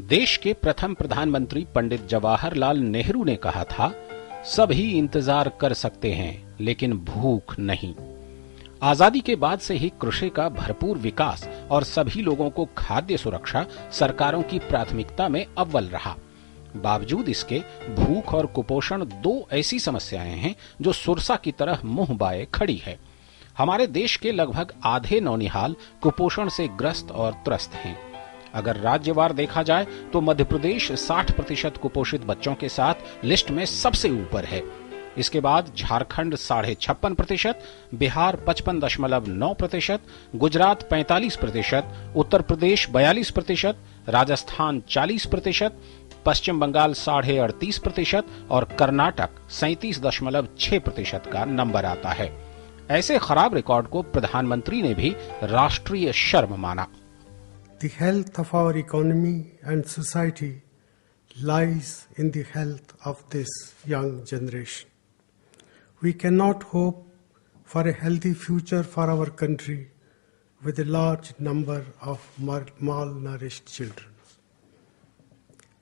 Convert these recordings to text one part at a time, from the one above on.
देश के प्रथम प्रधानमंत्री पंडित जवाहरलाल नेहरू ने कहा था, सभी इंतजार कर सकते हैं लेकिन भूख नहीं। आजादी के बाद से ही कृषि का भरपूर विकास और सभी लोगों को खाद्य सुरक्षा सरकारों की प्राथमिकता में अव्वल रहा। बावजूद इसके भूख और कुपोषण दो ऐसी समस्याएं हैं जो सुरसा की तरह मुंह बाए खड़ी है। हमारे देश के लगभग आधे नौनिहाल कुपोषण से ग्रस्त और त्रस्त हैं। अगर राज्यवार देखा जाए तो मध्य प्रदेश 60% कुपोषित बच्चों के साथ लिस्ट में सबसे ऊपर है। इसके बाद झारखंड 56.5%, बिहार 55.9%, गुजरात 45%, उत्तर प्रदेश 42%, राजस्थान 40%, पश्चिम बंगाल 38.5% और कर्नाटक 37.6% का नंबर आता है। ऐसे खराब रिकॉर्ड को प्रधानमंत्री ने भी राष्ट्रीय शर्म माना। The health of our economy and society lies in the health of this young generation. We cannot hope for a healthy future for our country with a large number of malnourished children.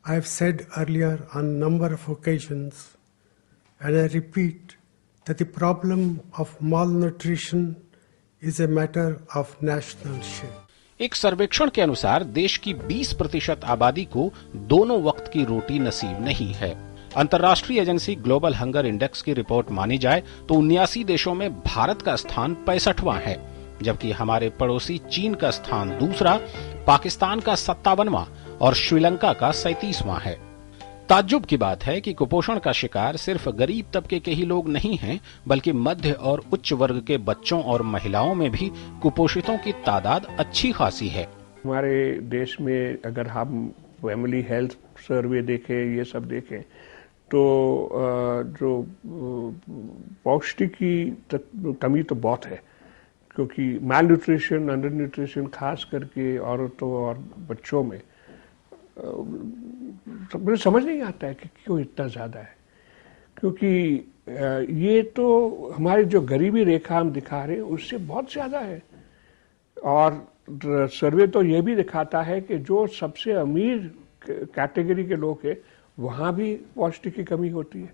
I have said earlier on a number of occasions, and I repeat, that the problem of malnutrition is a matter of national share. एक सर्वेक्षण के अनुसार देश की 20% आबादी को दोनों वक्त की रोटी नसीब नहीं है। अंतर्राष्ट्रीय एजेंसी ग्लोबल हंगर इंडेक्स की रिपोर्ट मानी जाए तो 79 देशों में भारत का स्थान 65वां है, जबकि हमारे पड़ोसी चीन का स्थान दूसरा, पाकिस्तान का 57वां और श्रीलंका का 37वां है। ताज्जुब की बात है कि कुपोषण का शिकार सिर्फ गरीब तबके के ही लोग नहीं हैं, बल्कि मध्य और उच्च वर्ग के बच्चों और महिलाओं में भी कुपोषितों की तादाद अच्छी खासी है। हमारे देश में अगर हम फैमिली हेल्थ सर्वे देखें, ये सब देखें, तो जो पौष्टिक की कमी तो बहुत है, क्योंकि माल अंडर न्यूट्रिशन खास करके औरतों और बच्चों में मुझे समझ नहीं आता है कि क्यों इतना ज़्यादा है। क्योंकि ये तो हमारी जो गरीबी रेखा हम दिखा रहे हैं उससे बहुत ज़्यादा है। और सर्वे तो ये भी दिखाता है कि जो सबसे अमीर कैटेगरी के लोग हैं वहाँ भी पौष्टिक की कमी होती है।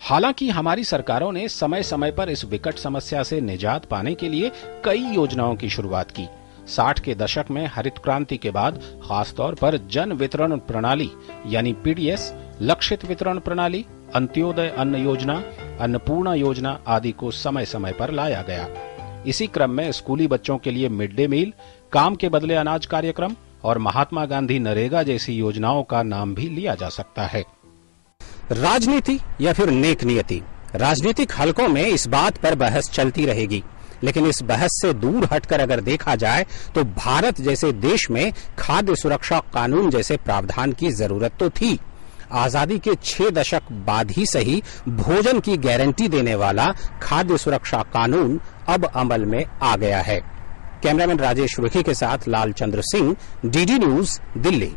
हालांकि हमारी सरकारों ने समय समय पर इस विकट समस्या से निजात पाने के लिए कई योजनाओं की शुरुआत की। 60 के दशक में हरित क्रांति के बाद खासतौर पर जन वितरण प्रणाली यानी पीडीएस, लक्षित वितरण प्रणाली, अंत्योदय अन्न योजना, अन्नपूर्णा योजना आदि को समय समय पर लाया गया। इसी क्रम में स्कूली बच्चों के लिए मिड डे मील, काम के बदले अनाज कार्यक्रम और महात्मा गांधी नरेगा जैसी योजनाओं का नाम भी लिया जा सकता है। राजनीति या फिर नेक नियति, राजनीतिक हलकों में इस बात पर बहस चलती रहेगी, लेकिन इस बहस से दूर हटकर अगर देखा जाए तो भारत जैसे देश में खाद्य सुरक्षा कानून जैसे प्रावधान की जरूरत तो थी। आजादी के 6 दशक बाद ही सही भोजन की गारंटी देने वाला खाद्य सुरक्षा कानून अब अमल में आ गया है। कैमरामैन राजेश रुखी के साथ लालचंद्र सिंह, डीडी न्यूज, दिल्ली।